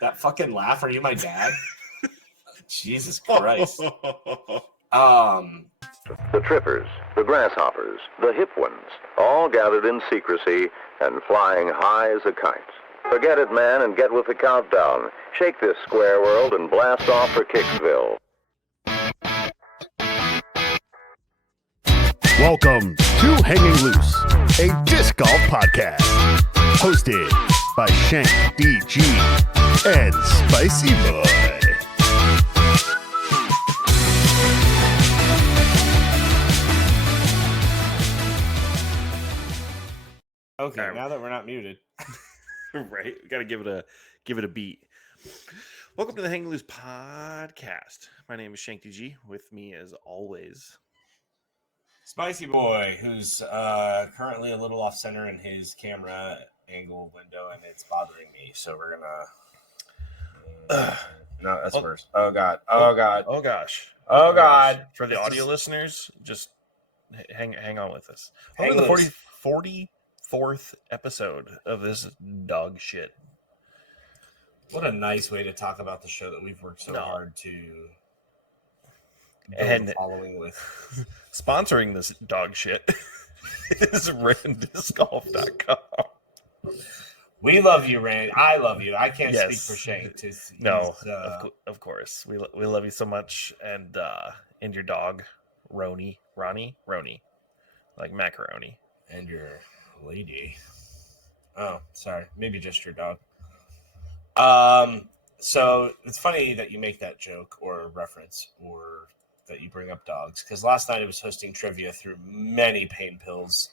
That fucking laugh. Are you my dad? Jesus Christ. The trippers, the grasshoppers, the hip ones, all gathered in secrecy and flying high as a kite. Forget it, man, and get with the countdown. Shake this square world and blast off for Kicksville. Welcome to Hanging Loose, a disc golf podcast, hosted by ShankedDG and Spiiciiboii. Okay, now that we're not muted. Right, we gotta give it a beat. Welcome to the Hanging Loose podcast. My name is ShankedDG. With me, as always, Spiiciiboii, who's currently a little off center in his camera angle window, and it's bothering me. So we're gonna. No, that's worse. Oh god. Oh god. oh gosh, Oh god. For the audio listeners, just hang on with us. Hang Welcome to loose. the 44th episode of this dog shit. What a nice way to talk about the show that we've worked so hard to build And a following with. Sponsoring this dog shit is randiscgolf.com. We love you, Rand. I love you. I can't Yes. speak for Shank. No, of course. We love you so much, and your dog, Ronnie, like macaroni. And your lady. Oh, sorry. Maybe just your dog. So it's funny that you make that joke or reference or that you bring up dogs, because last night I was hosting trivia through many pain pills.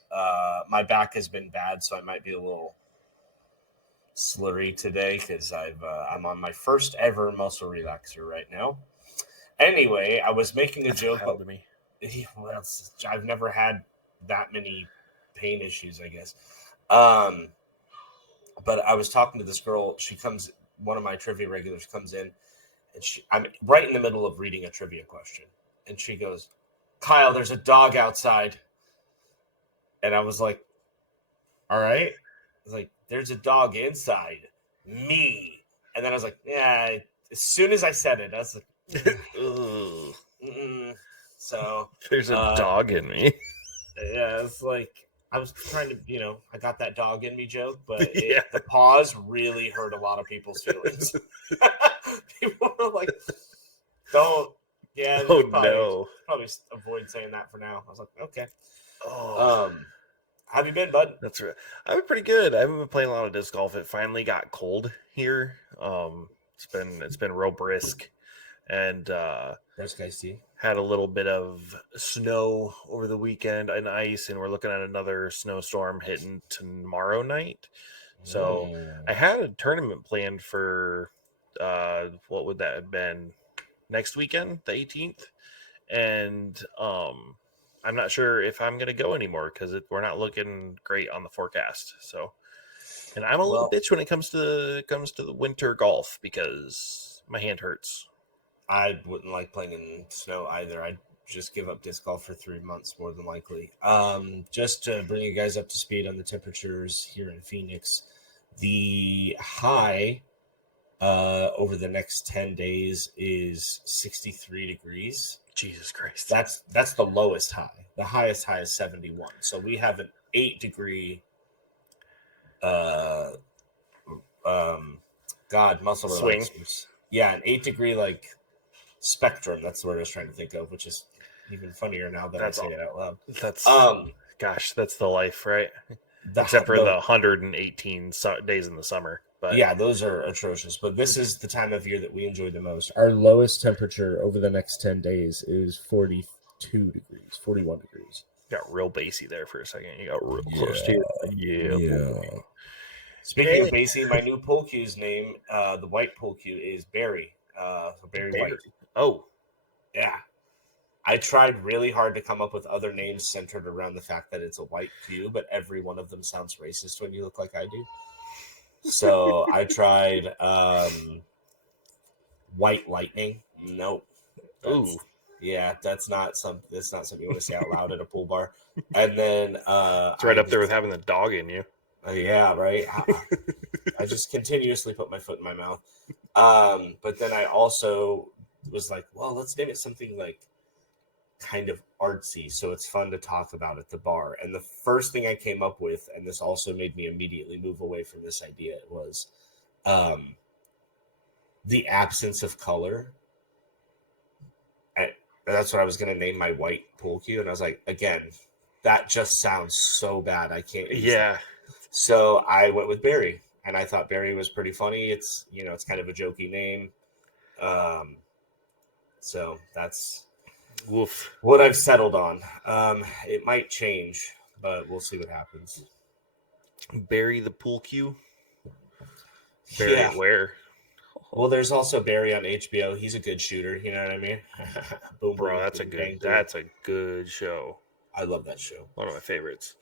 My back has been bad, so I might be a little slurry today because I'm on my first ever muscle relaxer right now. Anyway, I was making a joke. Wild to me. Well, I've never had that many pain issues, I guess. But I was talking to this girl. She comes, one of my trivia regulars comes in, and I'm right in the middle of reading a trivia question. And she goes, "Kyle, there's a dog outside." And I was like, all right. I was like, "There's a dog inside me." And then I was like, yeah, as soon as I said it, I was like, ugh. So There's a dog in me. yeah, it's like, I was trying to, I got that dog in me joke, but Yeah. the pause really hurt a lot of people's feelings. People were like, don't. Yeah, Oh, probably avoid saying that for now. I was like, okay. Oh, How have you been, bud? that's right. I've been pretty good. I haven't been playing a lot of disc golf. It finally got cold here. It's been real brisk, and Brisk iced tea. had a little bit of snow over the weekend and ice, and we're looking at another snowstorm hitting tomorrow night. So I had a tournament planned for what would that have been? Next weekend, the 18th, and I'm not sure if I'm going to go anymore because we're not looking great on the forecast. So, and I'm a little bitch when it comes to the winter golf because my hand hurts. I wouldn't like playing in snow either. I'd just give up disc golf for 3 months, more than likely. Just to bring you guys up to speed on the temperatures here in Phoenix, the high over the next 10 days is 63 degrees. Jesus Christ. That's the lowest high. The highest high is 71. So we have an 8-degree muscle swing. relaxers. Yeah, an 8-degree spectrum. That's the word I was trying to think of, which is even funnier now that I say it out loud. That's gosh, that's the life, right? Except for the 118 days in the summer. But yeah, those are atrocious. But this is the time of year that we enjoy the most. Our lowest temperature over the next 10 days is 42 degrees, 41 degrees. Got real bassy there for a second. You got real close to your boy. Speaking of bassy, my new pool cue's name, the white pool cue, is Barry. So Barry White. Oh, yeah. I tried really hard to come up with other names centered around the fact that it's a white cue, but every one of them sounds racist when you look like I do. So I tried White Lightning. Nope. ooh. Yeah, that's not something you want to say out loud at a pool bar. And then It's right up there with having the dog in you. Yeah, right. I just continuously put my foot in my mouth. But then I also was like, well, let's name it something like kind of artsy, so it's fun to talk about at the bar. And the first thing I came up with, and this also made me immediately move away from this idea, was the absence of color. That's what I was going to name my white pool cue. And I was like, again, that just sounds so bad. I can't. Yeah. So I went with Barry, and I thought Barry was pretty funny. It's, it's kind of a jokey name. So that's what I've settled on. It might change, but we'll see what happens. Barry the pool cue. Barry where? Well, there's also Barry on HBO. He's a good shooter. You know what I mean? Boom, bro, that's a good show. I love that show. One of my favorites.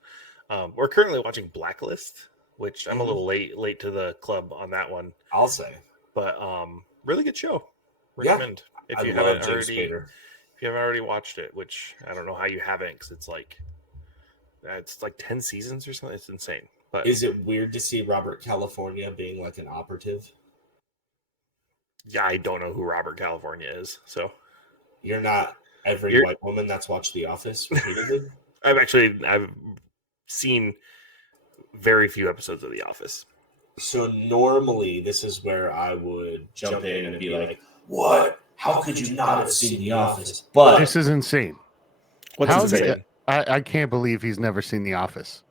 We're currently watching Blacklist, which I'm a little late to the club on that one. I'll say, but really good show. Recommend if you haven't already watched it. Which I don't know how you haven't, because it's like 10 seasons or something. It's insane. But is it weird to see Robert California being like an operative? Yeah, I don't know who Robert California is. So you're not every white woman that's watched The Office repeatedly? I've seen very few episodes of The Office. So normally this is where I would jump in and be like, what? How could you not have seen The Office? But this is insane. What's insane? I can't believe he's never seen The Office.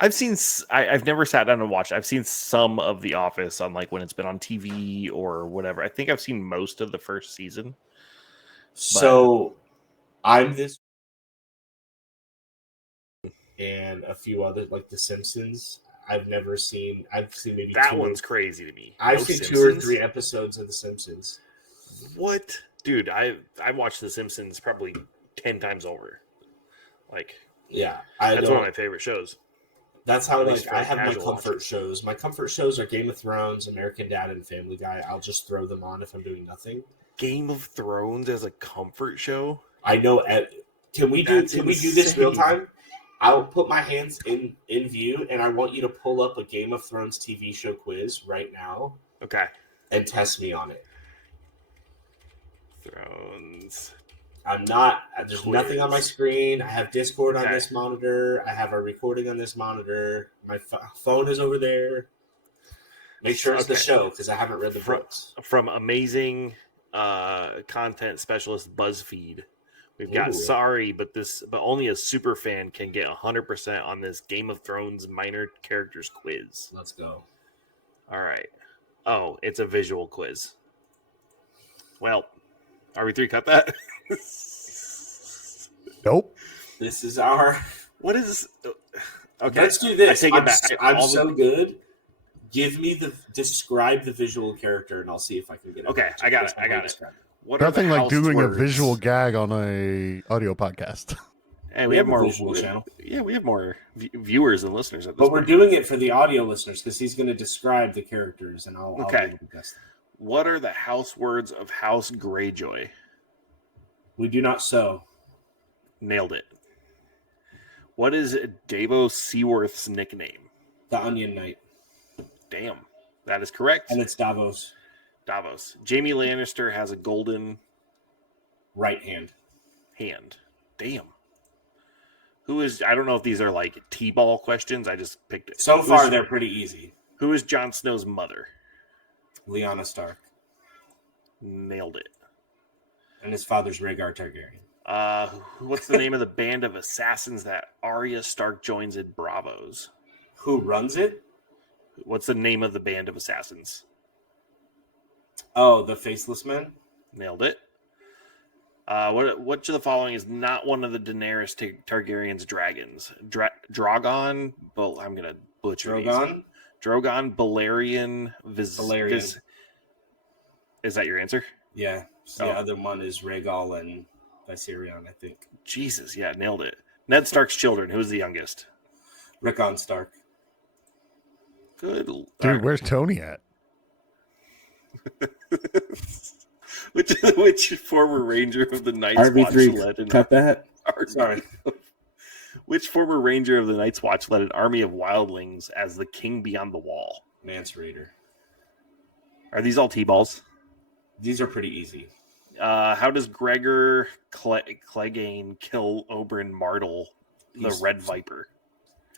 I've never sat down and watched. I've seen some of The Office on when it's been on TV or whatever. I think I've seen most of the first season. So I'm this, and a few others like The Simpsons. I've seen maybe that one's crazy to me. I've seen Simpsons? 2 or 3 episodes of The Simpsons. What, dude? I watched The Simpsons probably 10 times over. That's one of my favorite shows. That's how I have my comfort shows. My comfort shows are Game of Thrones, American Dad, and Family Guy. I'll just throw them on if I'm doing nothing. Game of Thrones as a comfort show? I know. Can we do this real time? I'll put my hands in view, and I want you to pull up a Game of Thrones TV show quiz right now. Okay. And test me on it. Thrones. I'm not. There's nothing on my screen. I have Discord on this monitor. I have a recording on this monitor. My phone is over there. Make sure it's the show, because I haven't read the books. From amazing content specialist BuzzFeed, we've got sorry, but only a super fan can get 100% on this Game of Thrones minor characters quiz. Let's go. All right. Oh, it's a visual quiz. Well, RB3, cut that. Nope. This is our. What is? Okay, let's do this. I take it back. I'm so good. Describe the visual character, and I'll see if I can get it. Okay, I got it. Nothing like doing a visual gag on a audio podcast. Hey, we have more visual channel. Yeah, we have more viewers and listeners at this point. But we're doing it for the audio listeners, because he's going to describe the characters, and I'll be able to guess them. What are the house words of House Greyjoy? We do not sew. Nailed it. What is Davo Seaworth's nickname? The Onion Knight. Damn, that is correct. And it's Davos. Jaime Lannister has a golden right hand. Damn. Who is? I don't know if these are like T-ball questions. I just picked it. So far, they're pretty easy. Who is Jon Snow's mother? Lyanna Stark. Nailed it. And his father's Rhaegar Targaryen. What's the name of the band of assassins that Arya Stark joins in Bravos? Who runs it? What's the name of the band of assassins? Oh, the Faceless Men? Nailed it. Which of the following is not one of the Daenerys Targaryen's dragons? Drogon, but I'm going to butcher Drogon? Drogon, Balerion, Valerian. Is that your answer? Yeah. So the other one is Rhaegal and Viserion, I think. Jesus, yeah, nailed it. Ned Stark's children. Who's the youngest? Rickon Stark. Good. Dude, where's Tony at? Which former Ranger of the Night's RB3, Watch led an cut that. Sorry. Which former Ranger of the Night's Watch led an army of wildlings as the King Beyond the Wall? Mance Raider. Are these all T-balls? These are pretty easy. How does Gregor Clegane kill Oberyn Martell, the Red Viper?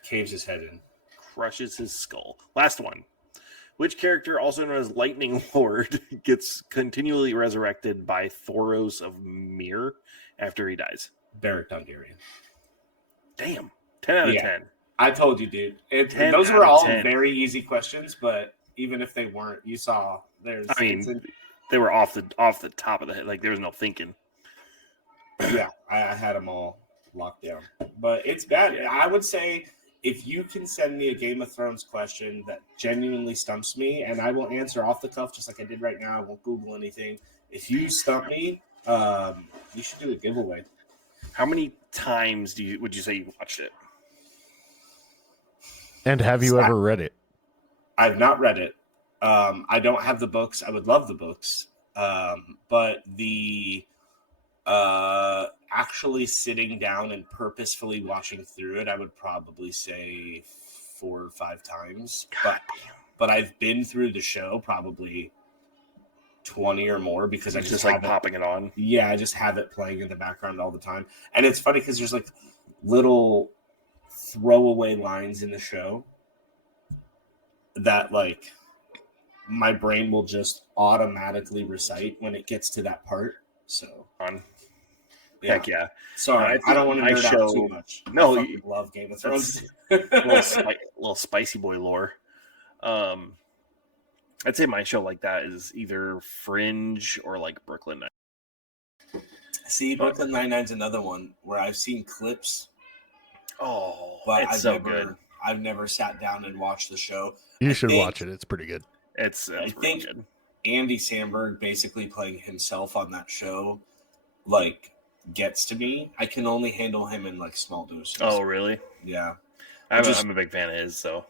Caves his head in. Crushes his skull. Last one. Which character, also known as Lightning Lord, gets continually resurrected by Thoros of Myr after he dies? Beric Dondarrion. Damn. 10 out of 10. I told you, dude. Those were all very easy questions, but even if they weren't, you saw there's. I mean, they were off the top of the head. Like, there was no thinking. Yeah, I had them all locked down. But it's bad. I would say if you can send me a Game of Thrones question that genuinely stumps me, and I will answer off the cuff just like I did right now. I won't Google anything. If you stump me, you should do a giveaway. How many times would you say you watched it? And have you ever read it? I've not read it. I don't have the books. I would love the books. But the actually sitting down and purposefully watching through it, I would probably say 4 or 5 times. But I've been through the show probably 20 or more because I just like popping it on. Yeah, I just have it playing in the background all the time. And it's funny because there's like little throwaway lines in the show that like my brain will just automatically recite when it gets to that part. So yeah. Heck yeah. Sorry, I don't want to nerd out too much. No, I love Game of Thrones. little Spiiciiboii lore. I'd say my show like that is either Fringe or like Brooklyn Nine. See, Brooklyn Nine-Nine's another one where I've seen clips. Oh, but it's so good. I've never sat down and watched the show. You should watch it. It's pretty good. It's I really think good. Andy Samberg basically playing himself on that show, like, gets to me. I can only handle him in like small doses. Oh, really? Yeah. I'm a big fan of his. So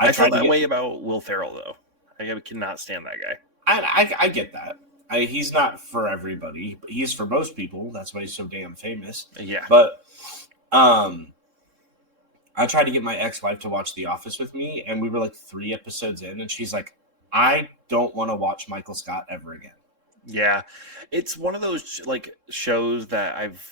I feel that way about Will Ferrell, though. I cannot stand that guy. I get that. He's not for everybody. He's for most people. That's why he's so damn famous. Yeah. But I tried to get my ex-wife to watch The Office with me, and we were like 3 episodes in, and she's like, I don't want to watch Michael Scott ever again. Yeah. It's one of those like shows that I've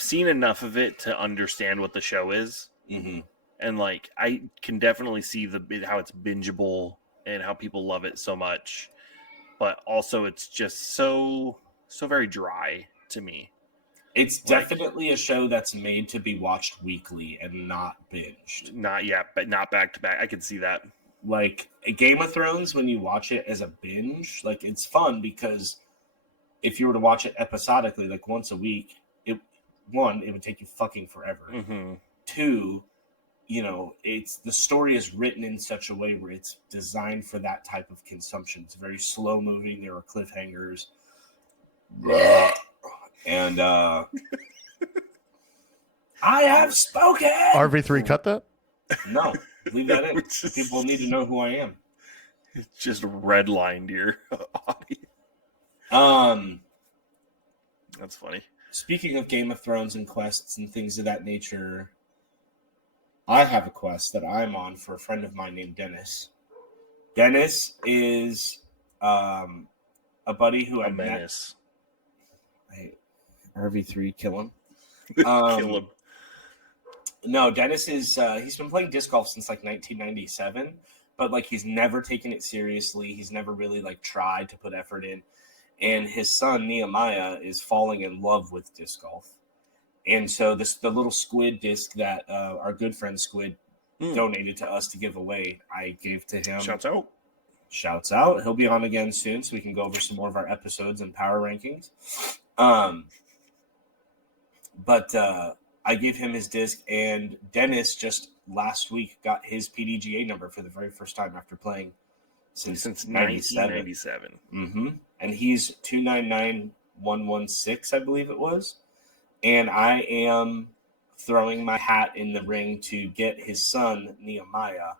seen enough of it to understand what the show is. Mm-hmm. And like I can definitely see how it's bingeable and how people love it so much. But also it's just so very dry to me. It's definitely a show that's made to be watched weekly and not binged. Not yet, but not back to back. I can see that. Like Game of Thrones, when you watch it as a binge, like it's fun because if you were to watch it episodically, like once a week, it would take you fucking forever. Mm-hmm. 2, it's the story is written in such a way where it's designed for that type of consumption. It's very slow moving. There are cliffhangers. And I have spoken. RV3 cut that? No, leave that in. People need to know who I am. It's just redlined your audio. That's funny. Speaking of Game of Thrones and quests and things of that nature, I have a quest that I'm on for a friend of mine named Dennis. Dennis is a buddy who I met. RV3, kill him. Kill him. No, Dennis is he's been playing disc golf since like 1997, but like he's never taken it seriously. He's never really like tried to put effort in. And his son Nehemiah is falling in love with disc golf. And so the little squid disc that our good friend Squid donated to us to give away, I gave to him. Shouts out. He'll be on again soon so we can go over some more of our episodes and power rankings. But I gave him his disc, and Dennis just last week got his PDGA number for the very first time after playing since 1997. Mm-hmm. And he's 299116, I believe it was. And I am throwing my hat in the ring to get his son, Nehemiah,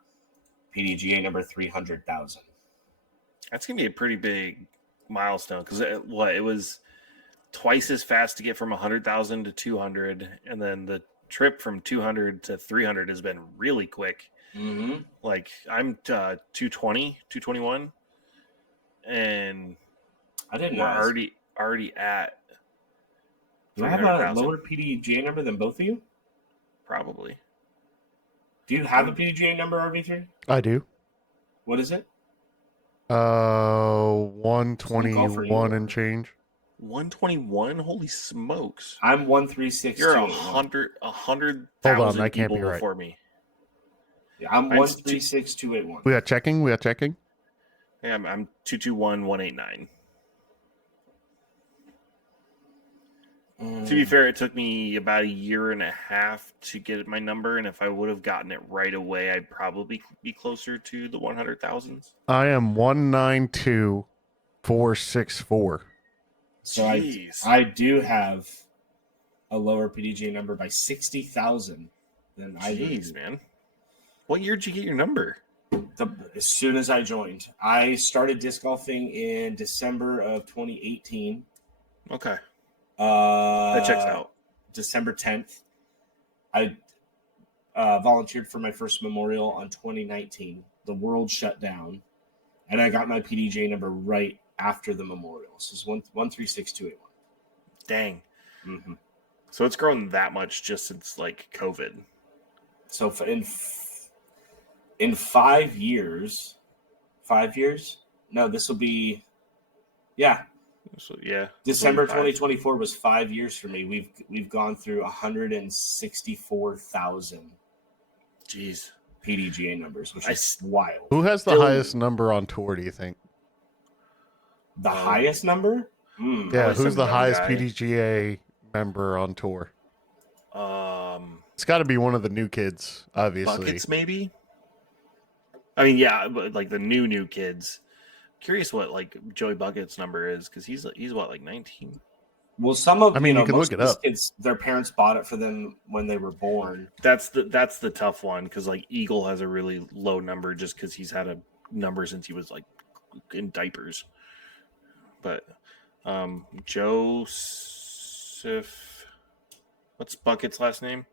PDGA number 300,000. That's going to be a pretty big milestone because it was twice as fast to get from 100,000 to 200, and then the trip from 200 to 300 has been really quick. Mm-hmm. Like I'm 220, 221. and I didn't we're know. already at. Do I have a lower PDGA number than both of you? Probably. Do you have a PDGA number, RV3? I do. What is it? 121 and change. 121. Holy smokes! I'm 136. You're 100,000 Hold on, that can't people be right. before me. Yeah, I'm Mine's 136281. We got checking. Yeah, I'm 221189. To be fair, it took me about a year and a half to get my number, and if I would have gotten it right away, I'd probably be closer to the 100,000s. I am 192464. So Jeez. I do have a lower PDGA number by 60,000 than I do. Jeez, man. What year did you get your number? As soon as I joined. I started disc golfing in December of 2018. Okay. That checks out. December 10th. I volunteered for my first memorial on 2019. The world shut down, and I got my PDGA number right after the memorial. So it's 136281. Dang. Mm-hmm. So it's grown that much just since like COVID. So in 5 years, no, this will be, So yeah, December 2024 was 5 years for me. We've gone through 164,000 Jeez. PDGA numbers, which is wild. Who has the highest number on tour, do you think? The highest number? Yeah, who's the highest PDGA member on tour? It's got to be one of the new kids, obviously. Buckets, maybe? I mean, yeah, but like the new kids. Curious what like Joey Bucket's number is, because he's what, like 19? Well, some of you can look it up. Kids, their parents bought it for them when they were born. That's the tough one, because like Eagle has a really low number just because he's had a number since he was like in diapers. But Joseph, what's Bucket's last name?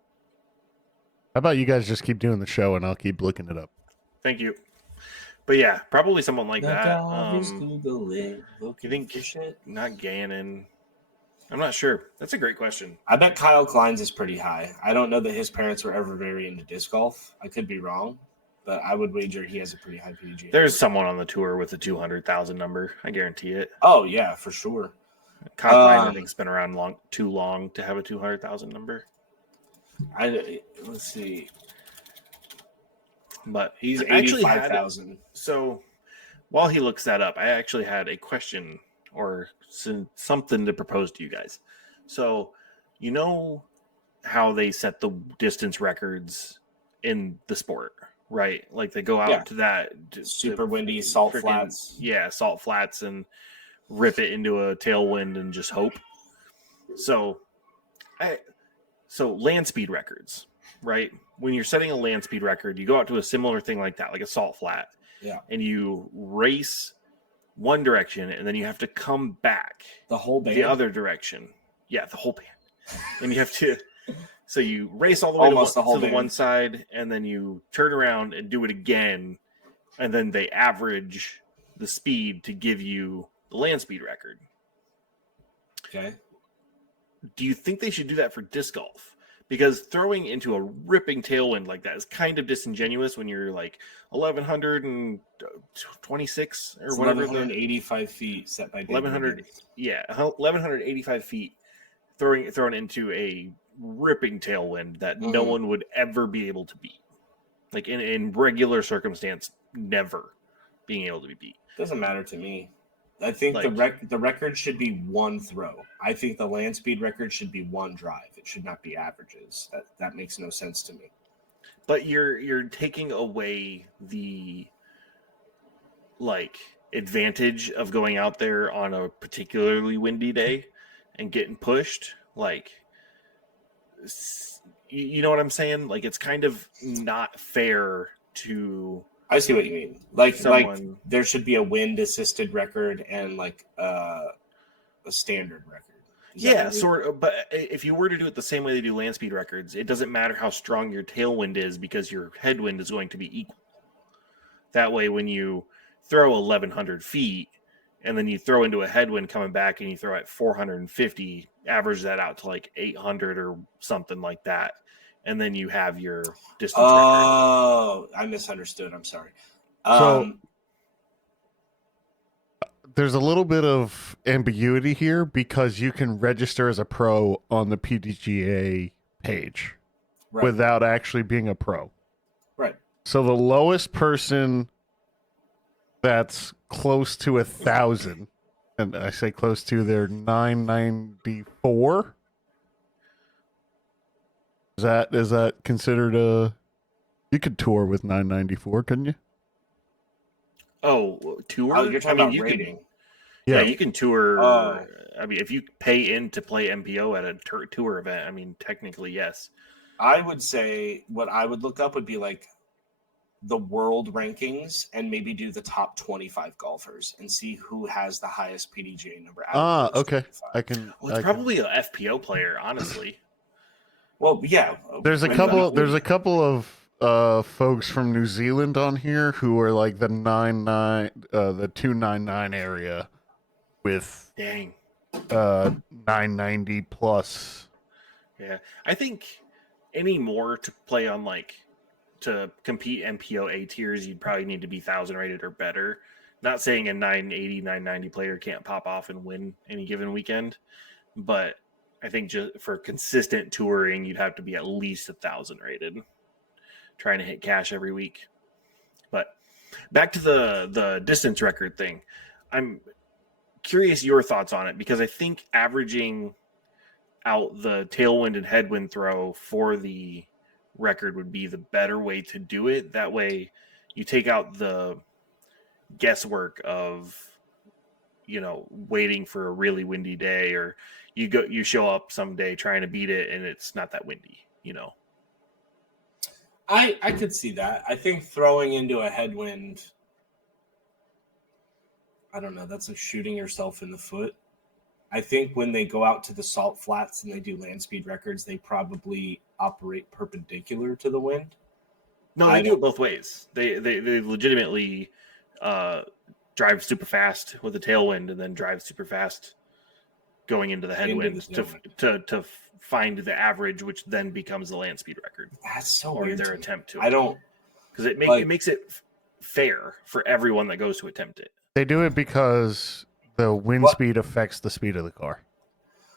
How about you guys just keep doing the show and I'll keep looking it up. Thank you. But yeah, probably someone like that. You think not Gannon? I'm not sure. That's a great question. I bet Kyle Klein's is pretty high. I don't know that his parents were ever very into disc golf. I could be wrong, but I would wager he has a pretty high PDGA. There's someone on the tour with a 200,000 number. I guarantee it. Oh yeah, for sure. Kyle Klein, I think, has been around too long to have a 200,000 number. Let's see. But he's 85,000. So while he looks that up, I actually had a question or something to propose to you guys. So, you know how they set the distance records in the sport, right? Like they go out to that super windy salt flats. Yeah, salt flats, and rip it into a tailwind and just hope. So land speed records, right? When you're setting a land speed record, you go out to a similar thing like that, like a salt flat. Yeah. And you race one direction, and then you have to come back the whole band, the other direction. Yeah, the whole band. And you have to, so you race all the way to the one side, and then you turn around and do it again, and then they average the speed to give you the land speed record. Okay. Do you think they should do that for disc golf? Because throwing into a ripping tailwind like that is kind of disingenuous when you're like 1,126 or whatever. 1,185 feet set by 1,100. Yeah, 1,185 feet thrown into a ripping tailwind that no one would ever be able to beat. Like in regular circumstance, never being able to be beat. Doesn't matter to me. I think the record should be one throw. I think the land speed record should be one drive. It should not be averages. That makes no sense to me. But you're taking away the advantage of going out there on a particularly windy day and getting pushed. You know what I'm saying? Like, it's kind of not fair to. I see what you mean. Like there should be a wind assisted record and a standard record. Yeah, sort of. But if you were to do it the same way they do land speed records, it doesn't matter how strong your tailwind is because your headwind is going to be equal. That way, when you throw 1,100 feet, and then you throw into a headwind coming back and you throw at 450, average that out to like 800 or something like that. And then you have your distance record. Oh, I misunderstood. I'm sorry. So there's a little bit of ambiguity here because you can register as a pro on the PDGA page without actually being a pro. Right. So the lowest person that's close to 1,000, and I say close to, they're 994. Is that considered a? You could tour with 994, couldn't you? Oh, tour? Oh, you're talking about you rating. Yeah, you can tour. Oh. I mean, if you pay in to play MPO at a tour event, I mean, technically, yes. I would say what I would look up would be like the world rankings and maybe do the top 25 golfers and see who has the highest PDGA number. Okay. 25. It's probably an FPO player, honestly. Well, yeah. There's a couple of folks from New Zealand on here who are like the 299 area with 990 plus. Yeah, I think any more to play on to compete MPO A tiers, you'd probably need to be 1,000 rated or better. Not saying a 980, 990 player can't pop off and win any given weekend, but I think just for consistent touring, you'd have to be at least 1,000 rated, trying to hit cash every week. But back to the distance record thing, I'm curious your thoughts on it, because I think averaging out the tailwind and headwind throw for the record would be the better way to do it. That way you take out the guesswork of waiting for a really windy day, or you show up someday trying to beat it and it's not that windy. I could see that. I think throwing into a headwind, I don't know, that's like shooting yourself in the foot. I think when they go out to the salt flats and they do land speed records, they probably operate perpendicular to the wind. No, they do it both ways. They legitimately drive super fast with a tailwind and then drive super fast going into the headwind to find the average, which then becomes the land speed record. That's so or weird. Their attempt to. I don't, because it makes it fair for everyone that goes to attempt it. They do it because the wind speed affects the speed of the car.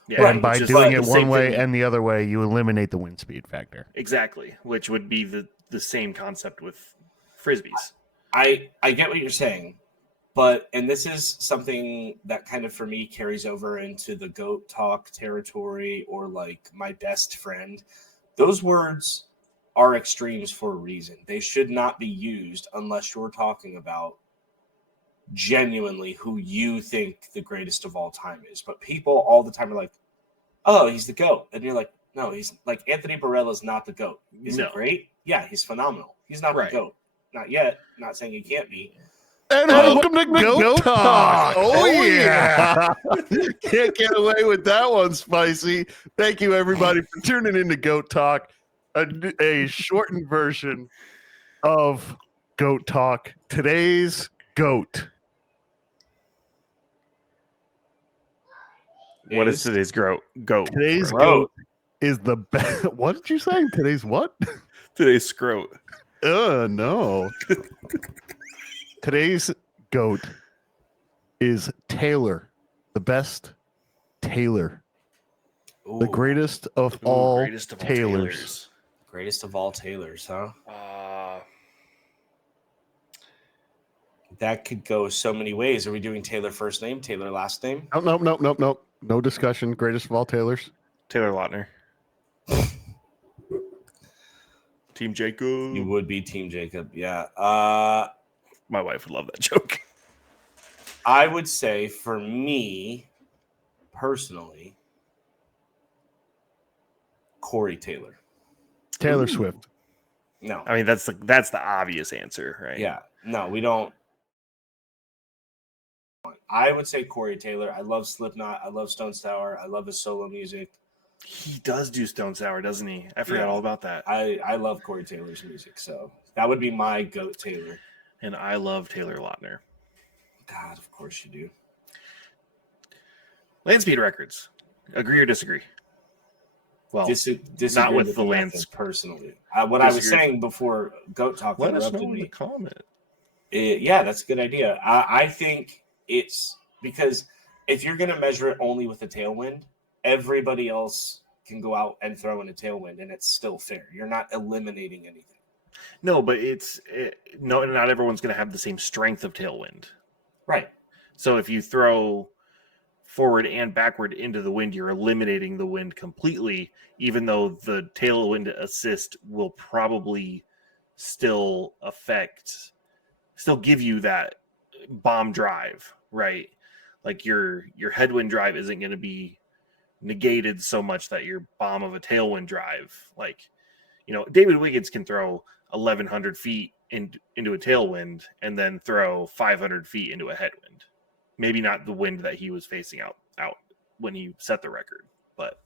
Yeah, and by doing it one way and the other way, you eliminate the wind speed factor. Exactly, which would be the same concept with Frisbees. I get what you're saying, and this is something that kind of for me carries over into the GOAT talk territory, or like my best friend. Those words are extremes for a reason. They should not be used unless you're talking about genuinely who you think the greatest of all time is. But people all the time are like, oh, he's the GOAT. And you're like, no, he's like, Anthony Barella's not the GOAT. Is he great? Yeah, he's phenomenal. He's not the GOAT. Not yet. Not saying he can't be. And welcome to GOAT Talk. Oh, yeah. Can't get away with that one, Spicy. Thank you, everybody, for tuning in to GOAT Talk, a shortened version of GOAT Talk. Today's GOAT. What is today's GOAT? Today's GOAT is the best. What did you say? Today's what? Today's scrote. No. Today's GOAT is Taylor, the best Taylor. Ooh. The greatest of all Taylors. Greatest of all Taylors, huh? That could go so many ways. Are we doing Taylor first name, Taylor last name? Nope. No discussion. Greatest of all Taylors. Taylor Lautner. Team Jacob. You would be Team Jacob, yeah. My wife would love that joke. I would say for me, personally, Corey Taylor. Taylor Swift. No. I mean, that's the obvious answer, right? Yeah. No, we don't. I would say Corey Taylor. I love Slipknot. I love Stone Sour. I love his solo music. He does do Stone Sour, doesn't he? I forgot all about that. I love Corey Taylor's music, so that would be my GOAT Taylor. And I love Taylor Lautner. God, of course you do. Land speed records. Agree or disagree? Well, Disagree not with the land method, personally. What I was Disagree. saying before Goat Talk let us know interrupted in the me. comment. Yeah, that's a good idea. I think it's because if you're going to measure it only with a tailwind, everybody else can go out and throw in a tailwind, and it's still fair. You're not eliminating anything. No, but no, not everyone's going to have the same strength of tailwind. Right. So if you throw forward and backward into the wind, you're eliminating the wind completely, even though the tailwind assist will probably still give you that bomb drive, right? Like your headwind drive isn't going to be negated so much that your bomb of a tailwind drive, like, David Wiggins can throw 1,100 feet into a tailwind and then throw 500 feet into a headwind. Maybe not the wind that he was facing out when he set the record, but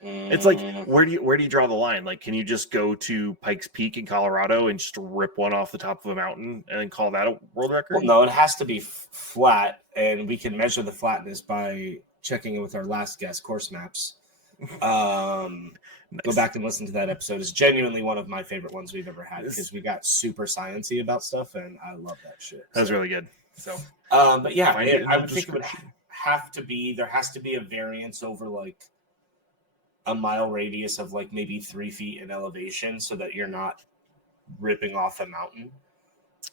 it's like, where do you draw the line? Like, can you just go to Pikes Peak in Colorado and just rip one off the top of a mountain and call that a world record? Well, no, it has to be flat, and we can measure the flatness by checking it with our last guest, Course Maps. Nice. Go back and listen to that episode. It's genuinely one of my favorite ones we've ever had because we got super sciencey about stuff, and I love that shit. That was really good. So, but yeah, I would think it would there has to be a variance over like a mile radius of like maybe 3 feet in elevation so that you're not ripping off a mountain.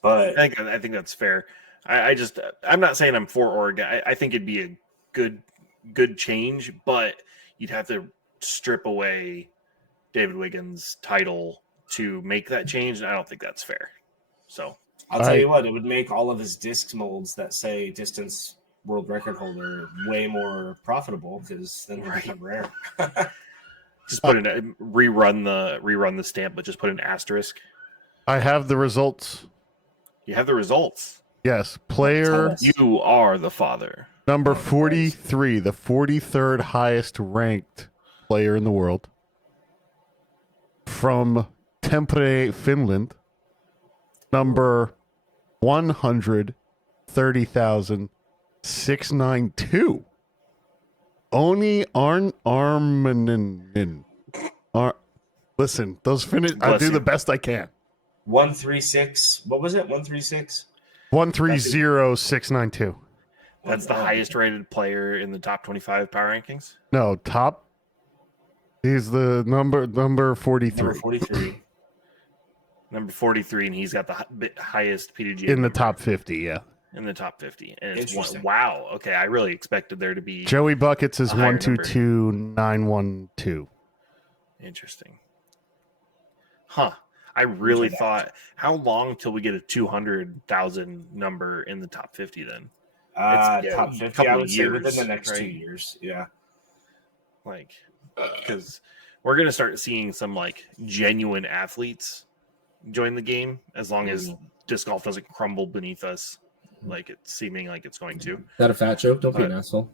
But I think that's fair. I'm not saying I'm for Oregon. I think it'd be a good change, but you'd have to strip away David Wiggins' title to make that change, and I don't think that's fair. So I'll tell you what, it would make all of his disc molds that say distance world record holder way more profitable because then they become rare. Just rerun the stamp, but just put an asterisk. I have the results. You have the results. Yes, player. You are the father. Number 43, the 43rd highest ranked player in the world, from Tampere, Finland. Number 130,692. Oni Armanen. Listen, those Finnish. I do the best I can. 136. What was it? 136. 130,692. That's the highest rated player in the top 25 power rankings. No, top. He's the number 43. Number 43. Number 43, and he's got the highest PDGA in the top 50. Yeah, in the top 50, and it's wow. Okay, I really expected there to be. Joey Buckets is 122,912. Interesting. Huh. I really thought, how long till we get a 200,000 number in the top 50 then? Top 50, I would say within the next 2 years. Yeah. Like, because we're going to start seeing some like genuine athletes join the game as long as disc golf doesn't crumble beneath us like it's seeming like it's going to. Is that a fat joke? Don't be an asshole.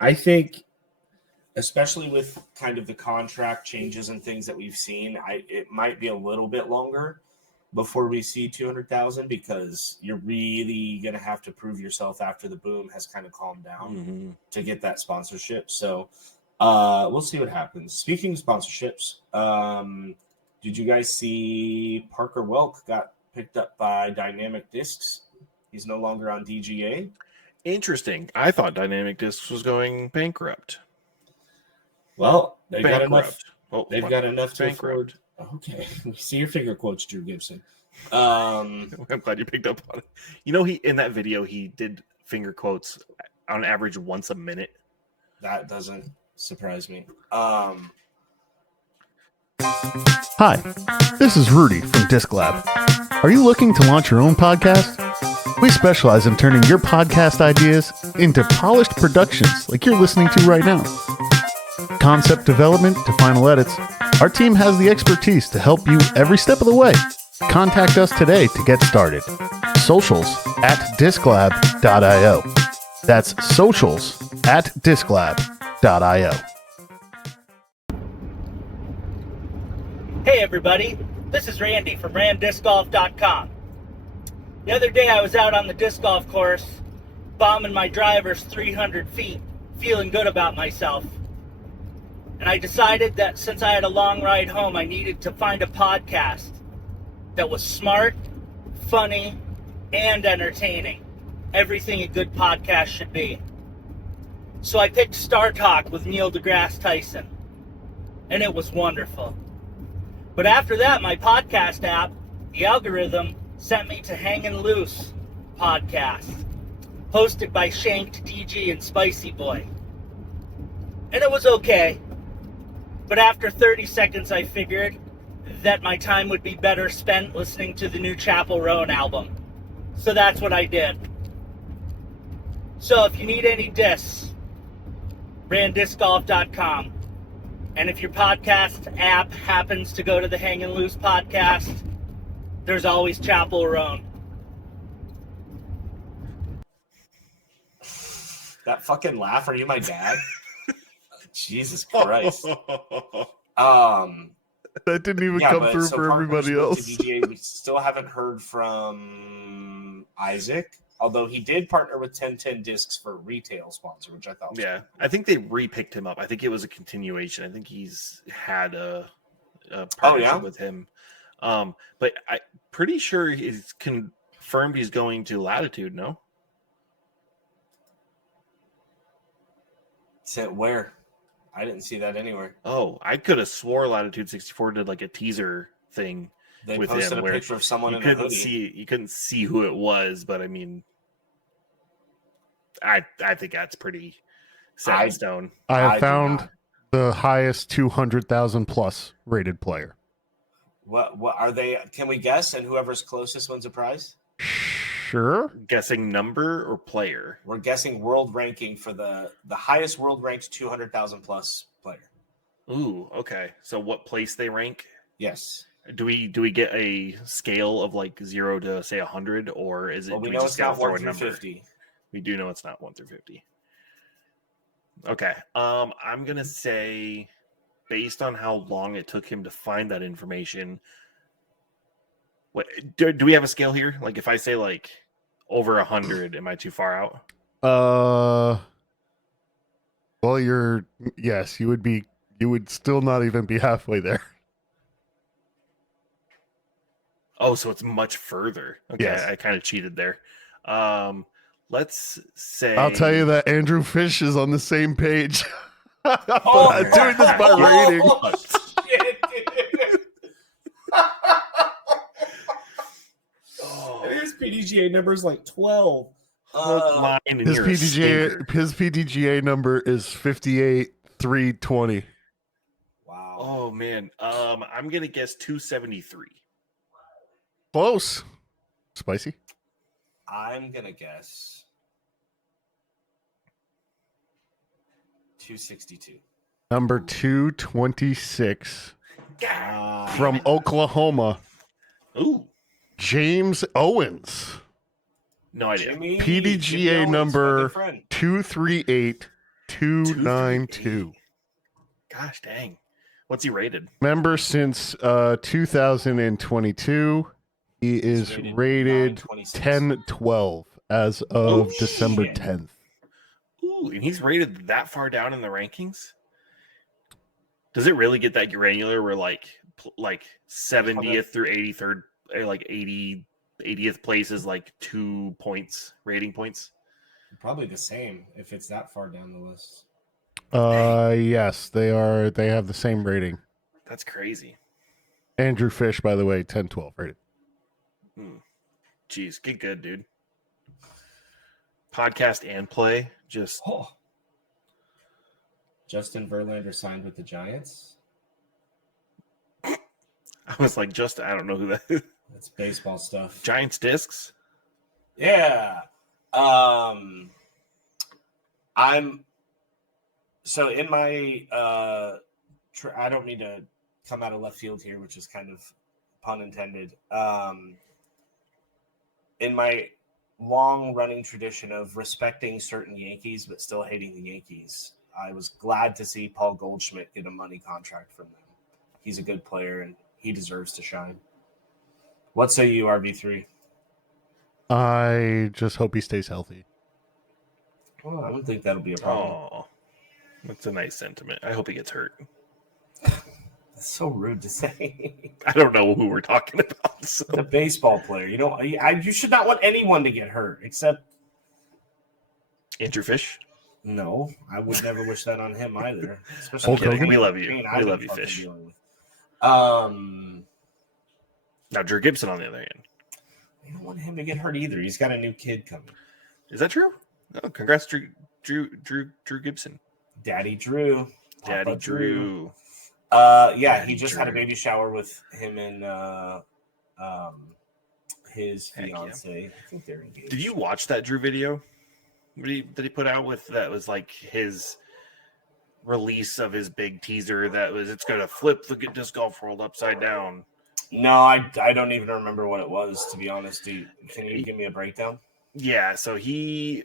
I think, especially with kind of the contract changes and things that we've seen, it might be a little bit longer before we see 200,000 because you're really going to have to prove yourself after the boom has kind of calmed down to get that sponsorship. So we'll see what happens. Speaking of sponsorships, did you guys see Parker Welk got picked up by Dynamic Discs? He's no longer on DGA. Interesting. I thought Dynamic Discs was going bankrupt. Well, they've got enough. Oh, they've got enough to bankrupt. Okay, see your finger quotes, Drew Gibson. I'm glad you picked up on it. You know, he in that video he did finger quotes on average once a minute. That doesn't surprise me. Hi, this is Rudy from Disc Lab. Are you looking to launch your own podcast? We specialize in turning your podcast ideas into polished productions like you're listening to right now. Concept development to final edits, our team has the expertise to help you every step of the way. Contact us today to get started. Socials@disclab.io. That's socials@disclab.io. Hey everybody, this is Randy from RamDiscGolf.com. The other day I was out on the disc golf course, bombing my drivers 300 feet, feeling good about myself. And I decided that since I had a long ride home, I needed to find a podcast that was smart, funny, and entertaining. Everything a good podcast should be. So I picked Star Talk with Neil deGrasse Tyson, and it was wonderful. But after that, my podcast app, the algorithm, sent me to Hangin' Loose podcast, hosted by ShankedDG and Spiiciiboii. And it was okay, but after 30 seconds I figured that my time would be better spent listening to the new Chapel Roan album. So that's what I did. So if you need any discs, brandiscgolf.com. And if your podcast app happens to go to the Hangin' Loose podcast, there's always Chapel Roan. That fucking laugh, are you my dad? Jesus Christ. That didn't even come through for everybody else. DGA, we still haven't heard from Isaac, although he did partner with 1010 Discs for retail sponsor, which I thought was cool. I think they re-picked him up. I think it was a continuation. I think he's had a partnership with him. But I'm pretty sure he's confirmed he's going to Latitude, no? Said where? I didn't see that anywhere. Oh, I could have swore Latitude 64 did like a teaser thing they with posted him a picture of someone in a hoodie. You couldn't see who it was, but I mean, I think that's pretty set in stone. I have found the highest 200,000 plus rated player. What are they? Can we guess? And whoever's closest wins a prize? Sure. Guessing number or player? We're guessing world ranking for the highest world ranked 200,000 plus player. Ooh, okay. So what place they rank? Yes. Do we get a scale of like 0 to say 100, or is it? Well, we do know we it's just not throw 1 a through number? 50. We do know it's not 1 through 50. Okay. I'm gonna say, based on how long it took him to find that information, what do we have a scale here? Like, if I say like over 100, am I too far out? Well, you would still not even be halfway there. Oh, so it's much further. Okay, Yes. I kind of cheated there. Let's say I'll tell you that Andrew Fish is on the same page. I'm doing this by rating. Shit, dude. His PDGA number is like 12. line and His you're a stinker. PDGA number is 58,320. Wow. Oh man, I'm gonna guess 273. Close. Spicy. I'm gonna guess 262. Number 226 Wow. from Oklahoma, Ooh, James Owens. no idea. Jimmy PDGA Owens, number fucking friend. 238292. Gosh dang, what's he rated? Member since 2022. He is He's rated 926. 1012 as of Oh, December shit. 10th. Ooh, and he's rated that far down in the rankings. Does it really get that granular? Where like 70th through 83rd, like 80th place is like 2 points, rating points. Probably the same if it's that far down the list. Yes, they are. They have the same rating. That's crazy. Andrew Fish, by the way, 1012 rated. Jeez, get good, dude. Podcast and play, just Oh. Justin Verlander signed with the Giants. I was like, I don't know who that is. That's baseball stuff. Giants discs. Yeah. I'm so in my I don't mean to come out of left field here, which is kind of pun intended. In my long running tradition of respecting certain Yankees but still hating the Yankees, I was glad to see Paul Goldschmidt get a money contract from them. He's a good player and he deserves to shine. What say you, RB3? I just hope he stays healthy. Well, I don't think that'll be a problem. Oh, that's a nice sentiment. I hope he gets hurt. That's so rude to say. I don't know who we're talking about. So. The baseball player. You know, you should not want anyone to get hurt except Andrew Fish. No, I would never wish that on him either. Hulk Hogan? We love you. pain We I've love been you, fucking Fish. dealing with. Now, Drew Gibson, on the other hand. I don't want him to get hurt either. He's got a new kid coming. Is that true? Oh, congrats, Drew Gibson. Daddy Drew. Daddy Papa Drew. Yeah, Daddy he just Drew. had a baby shower with him and his Heck yeah. fiance. I think they're engaged. Did you watch that Drew video that he put out with that was like his release of his big teaser that was it's gonna flip the disc golf world upside down? No, I don't even remember what it was, to be honest. Can you give me a breakdown? Yeah, so he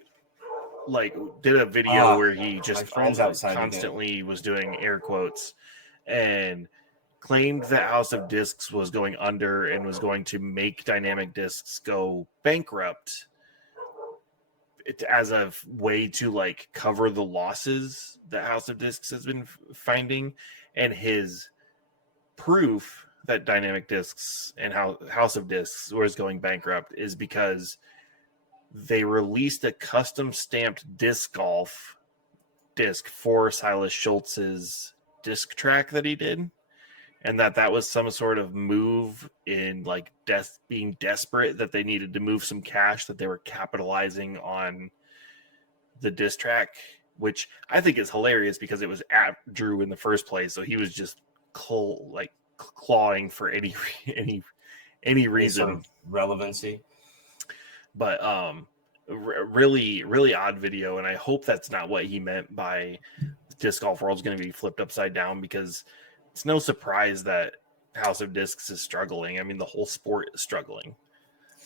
like did a video where he just friend's outside constantly was doing air quotes and claimed that House of Discs was going under and was going to make Dynamic Discs go bankrupt as a way to like cover the losses that House of Discs has been finding. And his proof that Dynamic Discs and House of Discs was going bankrupt is because they released a custom stamped disc golf disc for Silas Schultz's disc track that he did, and that was some sort of move in like being desperate that they needed to move some cash, that they were capitalizing on the disc track, which I think is hilarious because it was at Drew in the first place, so he was just clawing for any reason, sort of relevancy. But really odd video, and I hope that's not what he meant by disc golf world's going to be flipped upside down, because it's no surprise that House of Discs is struggling. I mean, the whole sport is struggling,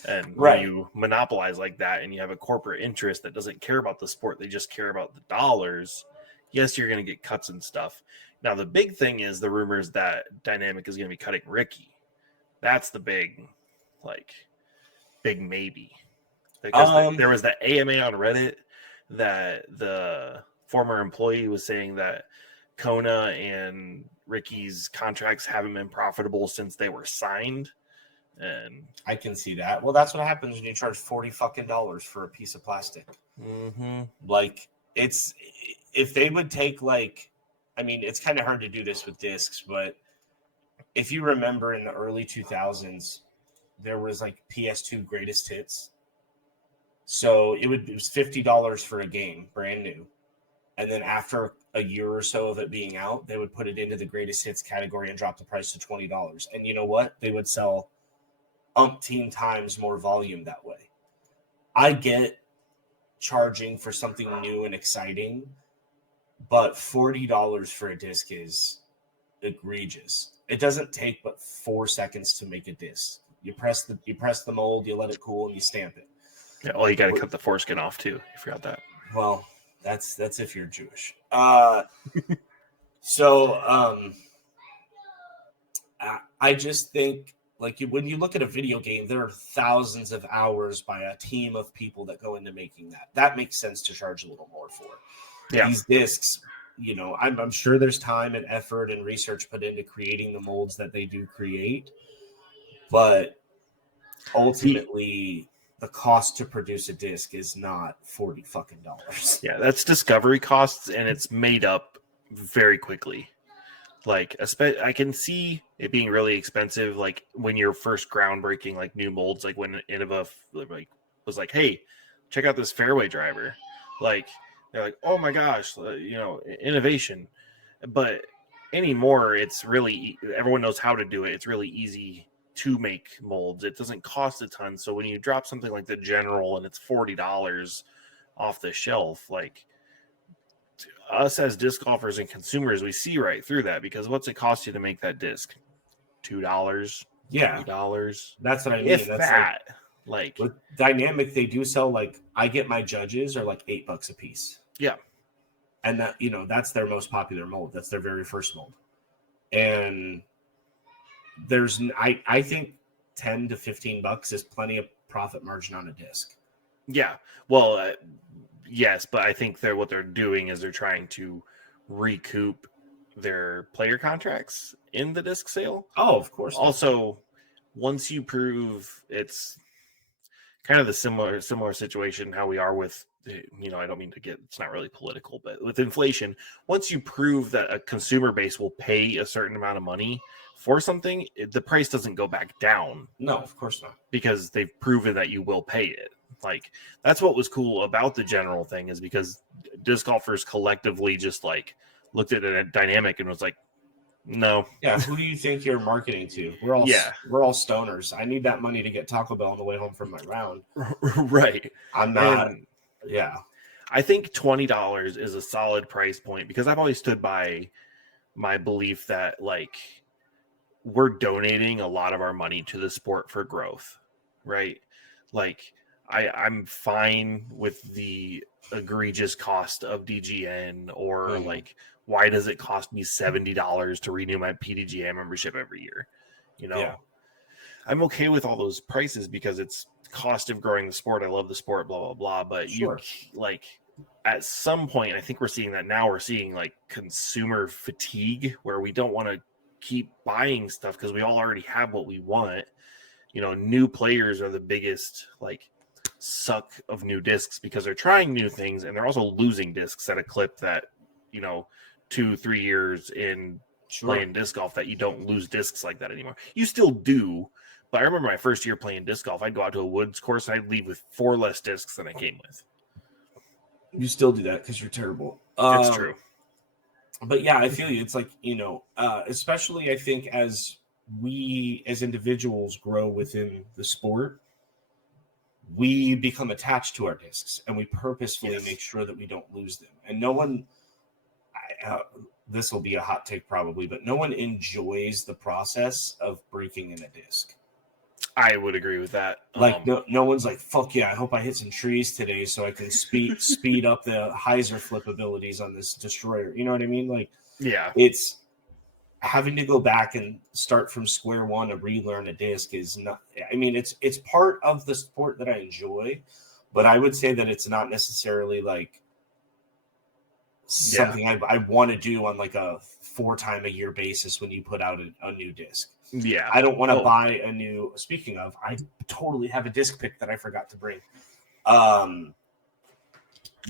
and when you monopolize like that and you have a corporate interest that doesn't care about the sport, they just care about the dollars, yes, you're going to get cuts and stuff. Now, the big thing is the rumors that Dynamic is going to be cutting Ricky. That's the big maybe. Because there was that AMA on Reddit that the former employee was saying that Kona and Ricky's contracts haven't been profitable since they were signed. And I can see that. Well, that's what happens when you charge $40 for a piece of plastic. Mm-hmm. Like, it's if they would take it's kind of hard to do this with discs, but if you remember in the early 2000s, there was like PS2 greatest hits. So it was $50 for a game, brand new. And then after a year or so of it being out, they would put it into the greatest hits category and drop the price to $20. And you know what? They would sell umpteen times more volume that way. I get charging for something new and exciting, but $40 for a disc is egregious. It doesn't take but 4 seconds to make a disc. You press the mold, you let it cool, and you stamp it. Yeah, well, you got to cut the foreskin off too. You forgot that. Well, that's if you're Jewish. I just think when you look at a video game, there are thousands of hours by a team of people that go into making that. That makes sense to charge a little more for. Yeah. These discs, I'm sure there's time and effort and research put into creating the molds that they do create, but ultimately the cost to produce a disc is not $40 fucking. Yeah, that's discovery costs, and it's made up very quickly. Like, I can see it being really expensive, like when you're first groundbreaking, like new molds, like when Innova was like, "Hey, check out this fairway driver." Like, they're like, "Oh my gosh, innovation!" But anymore, it's really everyone knows how to do it. It's really easy to make molds. It doesn't cost a ton. So when you drop something like the General and it's $40 off the shelf, like, us as disc golfers and consumers, we see right through that, because what's it cost you to make that disc? $2? Yeah, $3? That's what I mean. If that's that, like with Dynamic, they do sell I get my judges are like $8 a piece. Yeah, and that that's their most popular mold. That's their very first mold, and I think $10 to $15 is profit margin on a disc. Yeah. Well, yes, but I think what they're doing is they're trying to recoup their player contracts in the disc sale. Oh, of course. Also, once you prove it's kind of the similar situation how we are with, I don't mean to get, it's not really political, but with inflation, once you prove that a consumer base will pay a certain amount of money for something, the price doesn't go back down. No, of course not. Because they've proven that you will pay it. Like, that's what was cool about the general thing, is because disc golfers collectively just like looked at a dynamic and was like, no. Yeah, who do you think you're marketing to? We're all stoners. I need that money to get Taco Bell on the way home from my round. Right. I'm not. I think $20 is a solid price point, because I've always stood by my belief that like we're donating a lot of our money to the sport for growth, right? Like I'm fine with the egregious cost of DGN, or like, why does it cost me $70 to renew my PDGA membership every year? I'm okay with all those prices because it's cost of growing the sport. I love the sport, blah, blah, blah. But you like, at some point, I think we're seeing that now. We're seeing like consumer fatigue, where we don't want to keep buying stuff because we all already have what we want. New players are the biggest like suck of new discs, because they're trying new things and they're also losing discs at a clip that 2-3 years in playing disc golf that you don't lose discs like that anymore. You still do, but I remember my first year playing disc golf, I'd go out to a woods course and I'd leave with 4 less discs than I came with. You still do that because you're terrible. It's true. But yeah, I feel you. It's like, especially I think as we as individuals grow within the sport, we become attached to our discs, and we purposefully make sure that we don't lose them. And no one, this will be a hot take probably, but no one enjoys the process of breaking in a disc. I would agree with that. Like no one's like, fuck yeah, I hope I hit some trees today so I can speed up the hyzer flip abilities on this destroyer. You know what I mean? Like, yeah, it's having to go back and start from square one to relearn a disc is not. I mean, it's part of the sport that I enjoy, but I would say that it's not necessarily like something I want to do on like a 4-time-a-year basis when you put out a new disc. Yeah, I don't want to buy a new. Speaking of, I totally have a disc pick that I forgot to bring. I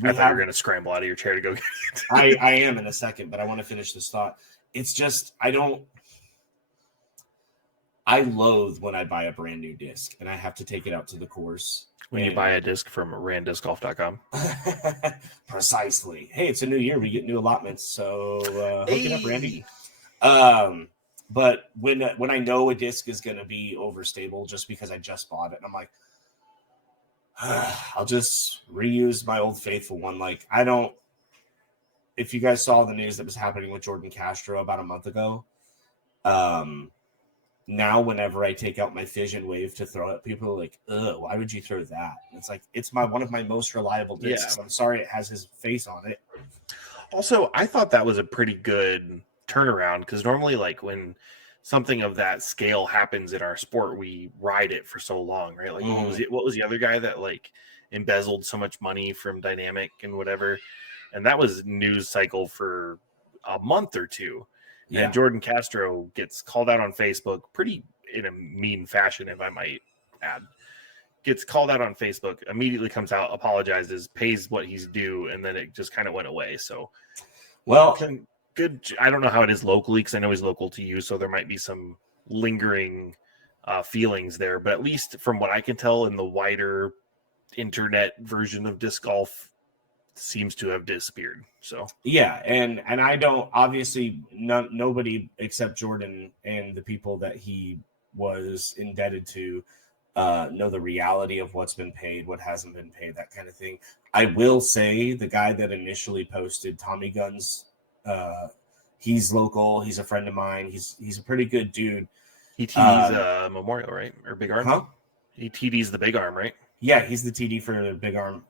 thought you were going to scramble out of your chair to go get it. I am in a second, but I want to finish this thought. It's just I loathe when I buy a brand new disc and I have to take it out to the course. When you buy a disc from randiscgolf.com. Precisely. Hey, it's a new year. We get new allotments, so hook it up, Randy. But when I know a disc is going to be overstable just because I just bought it, and I'm like, I'll just reuse my old faithful one. Like, I don't. If you guys saw the news that was happening with Jordan Castro about a month ago, now whenever I take out my Fission Wave to throw at people, are like, ugh, why would you throw that? And it's like, it's one of my most reliable discs. Yeah. I'm sorry it has his face on it. Also, I thought that was a pretty good turnaround, because normally, like, when something of that scale happens in our sport, we ride it for so long, right? Like, what was the other guy that like embezzled so much money from Dynamic and whatever? And that was news cycle for a month or two. Yeah. And Jordan Castro gets called out on Facebook pretty in a mean fashion, if I might add. Gets called out on Facebook, immediately comes out, apologizes, pays what he's due, and then it just kind of went away. So, well, good. I don't know how it is locally, because I know he's local to you, so there might be some lingering feelings there. But at least from what I can tell in the wider internet version of disc golf, seems to have disappeared. So yeah, and I don't, obviously nobody except Jordan and the people that he was indebted to know the reality of what's been paid, what hasn't been paid, that kind of thing. I will say the guy that initially posted Tommy Guns, he's local, he's a friend of mine, he's a pretty good dude. He TD's Memorial, right? Or Big Arm? Huh? He TD's the Big Arm, right? Yeah, he's the TD for the Big Arm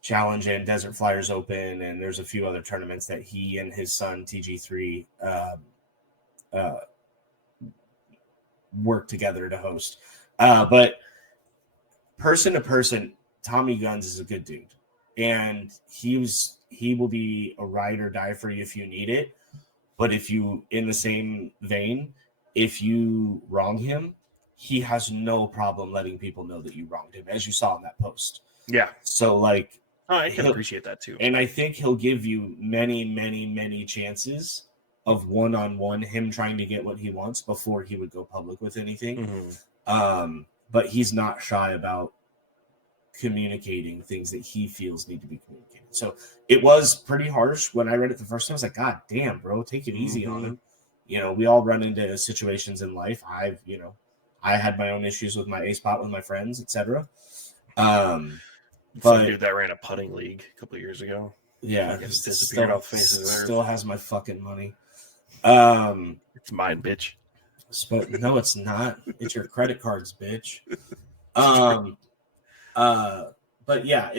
Challenge and Desert Flyers Open, and there's a few other tournaments that he and his son TG3 work together to host. But person to person, Tommy Guns is a good dude, and he will be a ride or die for you if you need it. But if you, in the same vein, if you wrong him, he has no problem letting people know that you wronged him, as you saw in that post. Yeah. So like, I can appreciate that too. And I think he'll give you many, many, many chances of one-on-one him trying to get what he wants before he would go public with anything. Mm-hmm. But he's not shy about communicating things that he feels need to be communicated. So it was pretty harsh when I read it the first time. I was like, God damn, bro, take it easy on him. You know, we all run into situations in life. I had my own issues with my ace pot with my friends, etc. Some dude that ran a putting league a couple of years ago. Yeah, just disappeared off the face of the earth. Still has my fucking money. It's mine, bitch. No, it's not. It's your credit cards, bitch. But yeah,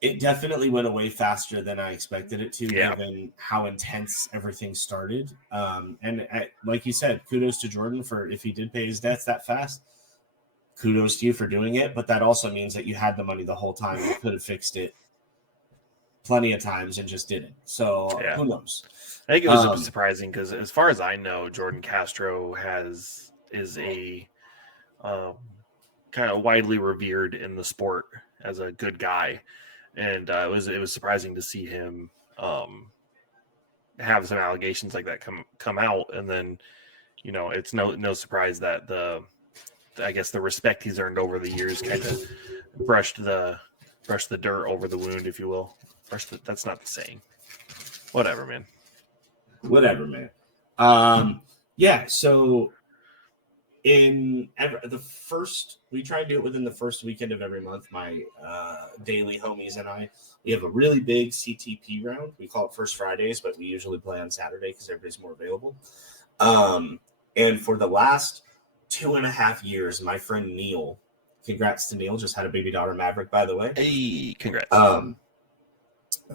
it definitely went away faster than I expected it to, given how intense everything started. Like you said, kudos to Jordan for if he did pay his debts that fast. Kudos to you for doing it, but that also means that you had the money the whole time. You could have fixed it plenty of times and just didn't. So who knows? I think it was surprising because, as far as I know, Jordan Castro is a kind of widely revered in the sport as a good guy, and it was surprising to see him have some allegations like that come out, and then it's no surprise that the respect he's earned over the years kind of brushed the dirt over the wound, if you will. That's not the saying. Whatever, man. Yeah. So we try and do it within the first weekend of every month. My daily homies and we have a really big CTP round. We call it First Fridays, but we usually play on Saturday because everybody's more available. And for the last 2.5 years, my friend Neil, congrats to Neil, just had a baby daughter, Maverick, by the way. Hey, congrats.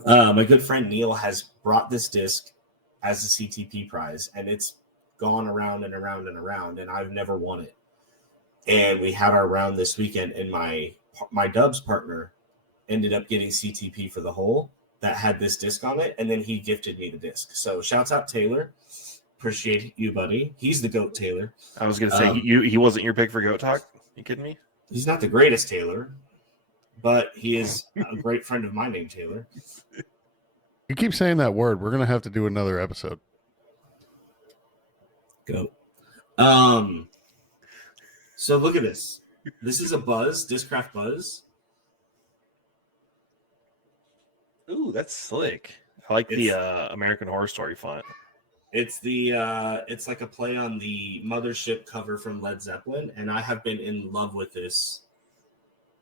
My good friend Neil has brought this disc as a CTP prize, and it's gone around and around and around, and I've never won it. And we had our round this weekend, and my Dubs partner ended up getting CTP for the hole that had this disc on it, and then he gifted me the disc. So shouts out Taylor. Appreciate you, buddy. He's the GOAT, Taylor. I was going to say, he wasn't your pick for GOAT Talk? You kidding me? He's not the greatest Taylor, but he is a great friend of mine named Taylor. You keep saying that word. We're going to have to do another episode. GOAT. So look at this. This is a Buzz, Discraft Buzz. Ooh, that's slick. I like the American Horror Story font. It's it's like a play on the Mothership cover from Led Zeppelin, and I have been in love with this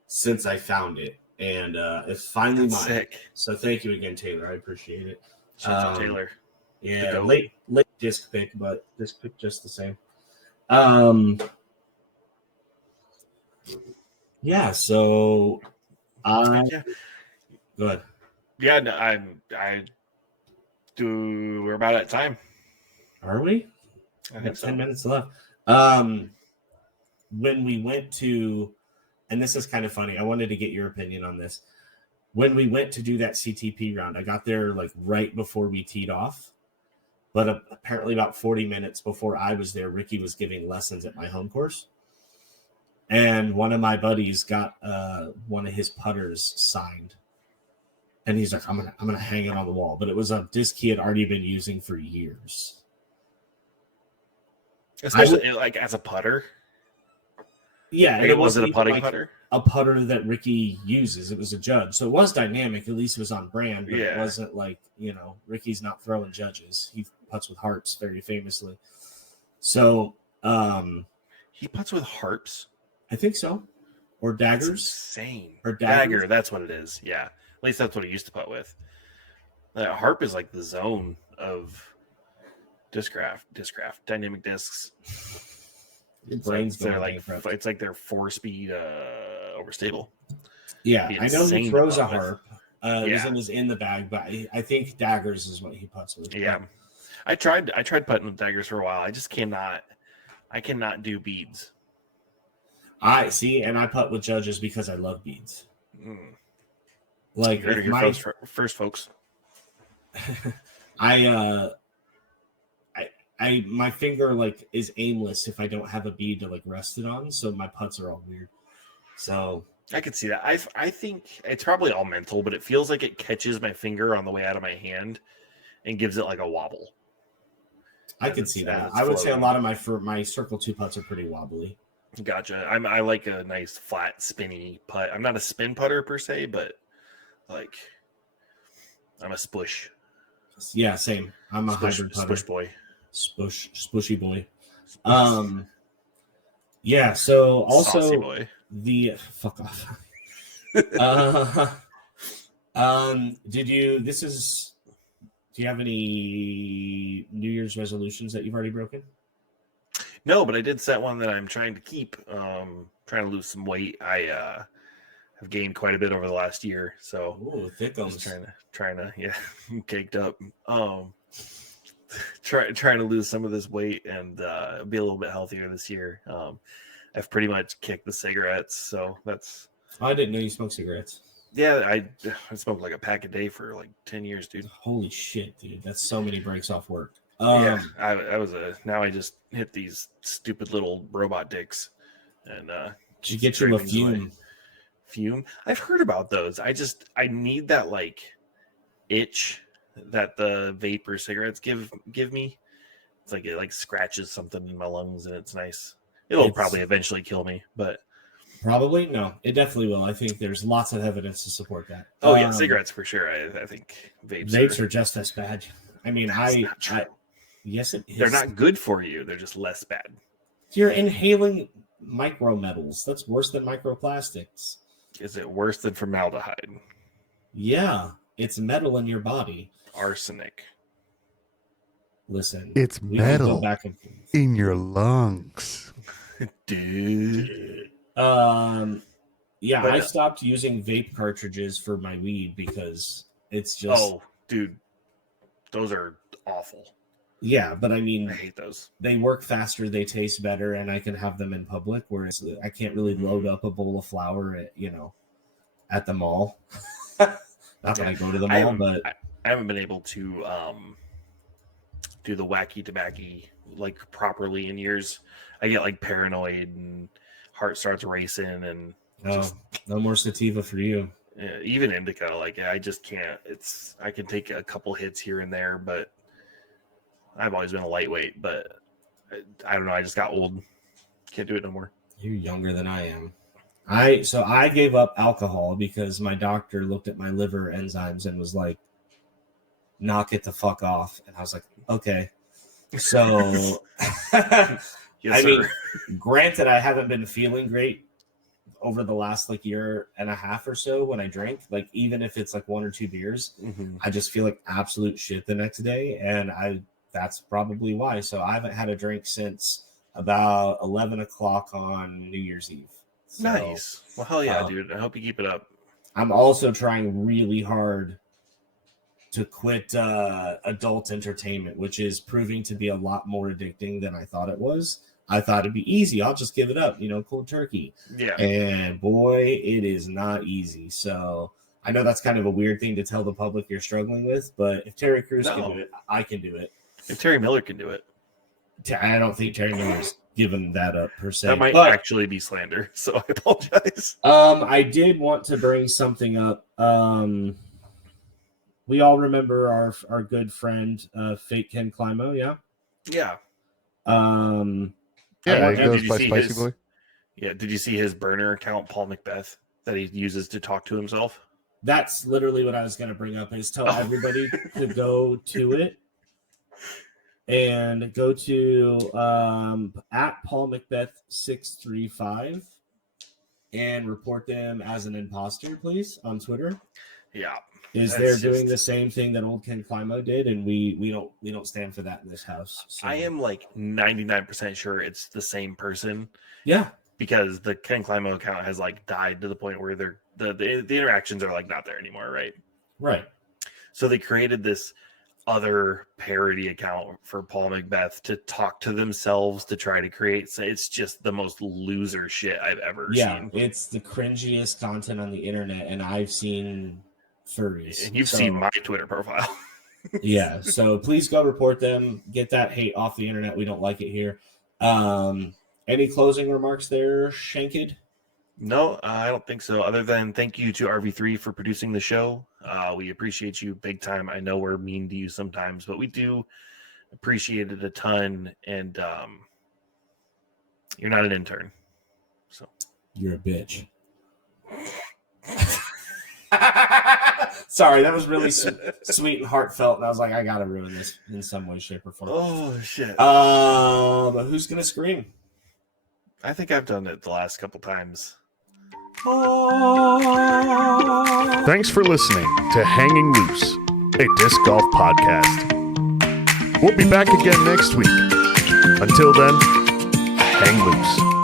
since I found it, and it's finally mine. Sick. So thank you again, Taylor. I appreciate it. Shout out Taylor. Yeah, late disc pick, but disc pick just the same. Yeah. So, go ahead. Yeah, no, we're about at time. Are we? I think so. 10 minutes left. When we went to, and this is kind of funny, I wanted to get your opinion on this. When we went to do that CTP round, I got there like right before we teed off, but apparently about 40 minutes before I was there, Ricky was giving lessons at my home course. And one of my buddies got one of his putters signed. And he's like, I'm gonna hang it on the wall. But it was a disc he had already been using for years. Especially like as a putter. Yeah, like it wasn't a putting putter. A putter that Ricky uses. It was a judge, so it was dynamic. At least it was on brand. But it wasn't like Ricky's not throwing judges. He putts with harps very famously. So he putts with harps. I think so, or daggers. That's insane. Or daggers. Dagger. That's what it is. Yeah. At least that's what he used to putt with. That harp is like the zone of discraft, dynamic discs. It's like it's like their 4-speed overstable. Yeah, I know he throws a harp. It was in the bag, but I think daggers is what he puts with. Yeah, I tried putting with daggers for a while. I just cannot do beads. I see, and I putt with judges because I love beads. Like You heard it here first, folks. I my finger like is aimless if I don't have a bead to like rest it on, so my putts are all weird. So I could see that. I think it's probably all mental, but it feels like it catches my finger on the way out of my hand and gives it like a wobble. I could see that. I would say a lot of my circle 2 putts are pretty wobbly. Gotcha. I like a nice flat spinny putt. I'm not a spin putter per se, but like I'm a spush. Yeah, same. I'm a hybrid putter. Spush boy. Spushie boy. Yeah. So also Saucy boy. the fuck off. Do you have any New Year's resolutions that you've already broken? No, but I did set one that I'm trying to keep. Trying to lose some weight. I have gained quite a bit over the last year, so thickums. Trying to yeah, caked up. Trying to lose some of this weight and be a little bit healthier this year. I've pretty much kicked the cigarettes, so that's. I didn't know you smoked cigarettes. Yeah, I smoked like a pack a day for like 10 years, dude. Holy shit, dude! That's so many breaks off work. Yeah, now I just hit these stupid little robot dicks, and did you get you a fume? Fume? I've heard about those. I need that like itch that the vapor cigarettes give me. It's like it like scratches something in my lungs, and it's nice. It'll probably eventually kill me, but. Probably no, it definitely will. I think there's lots of evidence to support that. Oh yeah, cigarettes for sure. I think vapes are just as bad. I mean, yes, it is. They're not good for you. They're just less bad. You're inhaling micrometals. That's worse than microplastics. Is it worse than formaldehyde? Yeah, it's metal in your body. Arsenic. Listen, it's metal in your lungs, dude. Yeah, I stopped using vape cartridges for my weed because it's just. Oh, dude, those are awful. Yeah, but I mean, I hate those. They work faster, they taste better, and I can have them in public. Whereas I can't really load up a bowl of flour at the mall. Not that I go to the mall, but I haven't been able to do the wacky tobacco like properly in years. I get like paranoid and heart starts racing and no more sativa for you. Even indica, like I just can't. I can take a couple hits here and there, but I've always been a lightweight. But I don't know. I just got old. Can't do it no more. You're younger than I am. I gave up alcohol because my doctor looked at my liver enzymes and was like, "Knock it the fuck off." And I was like, "Okay." So, yes, mean, granted, I haven't been feeling great over the last like year and a half or so when I drink. Like, even if it's like 1 or 2 beers, I just feel like absolute shit the next day, and that's probably why. So I haven't had a drink since about 11 o'clock on New Year's Eve. So, nice. Well, hell yeah, dude. I hope you keep it up. I'm also trying really hard to quit adult entertainment, which is proving to be a lot more addicting than I thought it was. I thought it'd be easy. I'll just give it up, cold turkey. Yeah. And boy, it is not easy. So I know that's kind of a weird thing to tell the public you're struggling with, but if Terry Crews can do it, I can do it. If Terry Miller can do it. I don't think Terry Miller's given that up per se. That might actually be slander, so I apologize. I did want to bring something up. We all remember our good friend, Fake Ken Climo, yeah? Yeah. Yeah, he goes by Spiiciiboii. Yeah, did you see his burner account, Paul Macbeth, that he uses to talk to himself? That's literally what I was going to bring up, is tell everybody to go to it and go to at Paul Macbeth 635 and report them as an imposter, please, on Twitter. Yeah. They're doing the same thing that old Ken Climo did, and we don't stand for that in this house. So. I am like 99% sure it's the same person. Yeah. Because the Ken Climo account has like died to the point where the interactions are like not there anymore, right? Right. So they created this other parody account for Paul Macbeth to talk to themselves to try to create. So it's just the most loser shit I've ever seen. It's the cringiest content on the internet, and I've seen furries. And you've seen my Twitter profile. Yeah, so please go report them. Get that hate off the internet. We don't like it here. Any closing remarks there, Shanked? No, I don't think so. Other than thank you to RV3 for producing the show. We appreciate you big time. I know we're mean to you sometimes, but we do appreciate it a ton. And you're not an intern, so you're a bitch. Sorry, that was really sweet and heartfelt, and I was like, I gotta ruin this in some way, shape, or form. Oh shit! Who's gonna scream? I think I've done it the last couple times. Thanks for listening to Hanging Loose, a disc golf podcast. We'll be back again next week. Until then, hang loose.